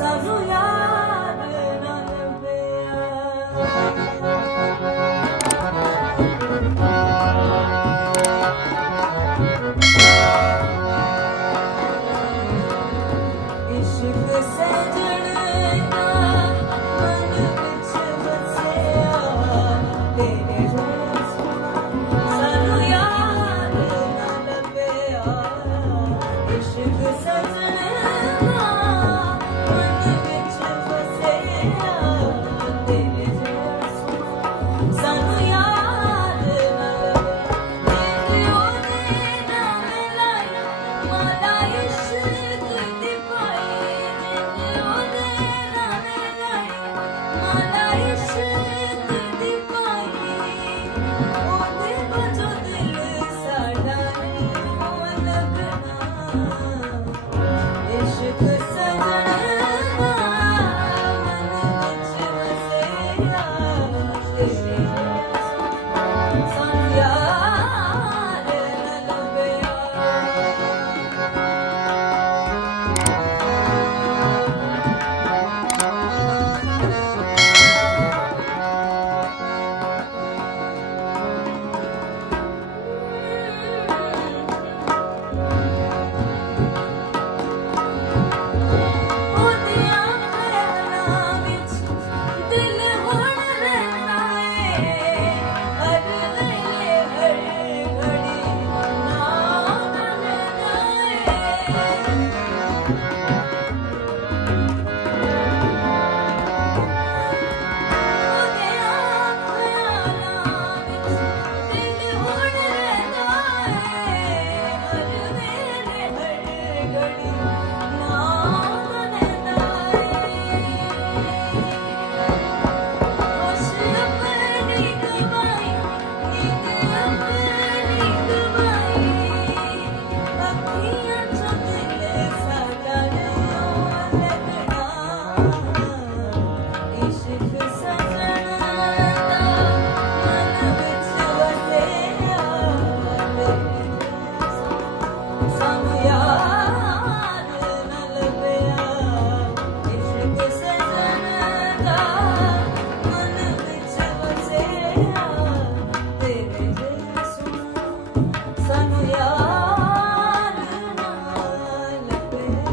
सानू यार ना लभया इश्क सजन दा मन विच वसिया तेरे सानू यार ना लभया इश्क सजन दा मन विच वसिया तेरे सानू यार ना लभया ओदे नाम लाया माला इश्क दी पाई ओदे नाम लाया माला इश्क दी पाई ओदे बजो दिल साडा नहीं लगना इश्क सजन दा मन विच वसिया तेरे सानू यार ना लभया ओदियां ख्यालां विच दिल हुण रैंदा ए हर वेले हर घड़ी नाम लैंदा ओदियां ख्यालां विच दिल हुण रैंदा ए हर वेले हर घड़ी नाम लैंदा होश अपनी गवाई नींद अपनी गवाई अखियां चों दिल साडा नहीं लगना इश्क सजन दा मन विच वसिया सानू यार ना लभया इश्क सजन दा मन विच वसिया तेरे सानू यार ना लभया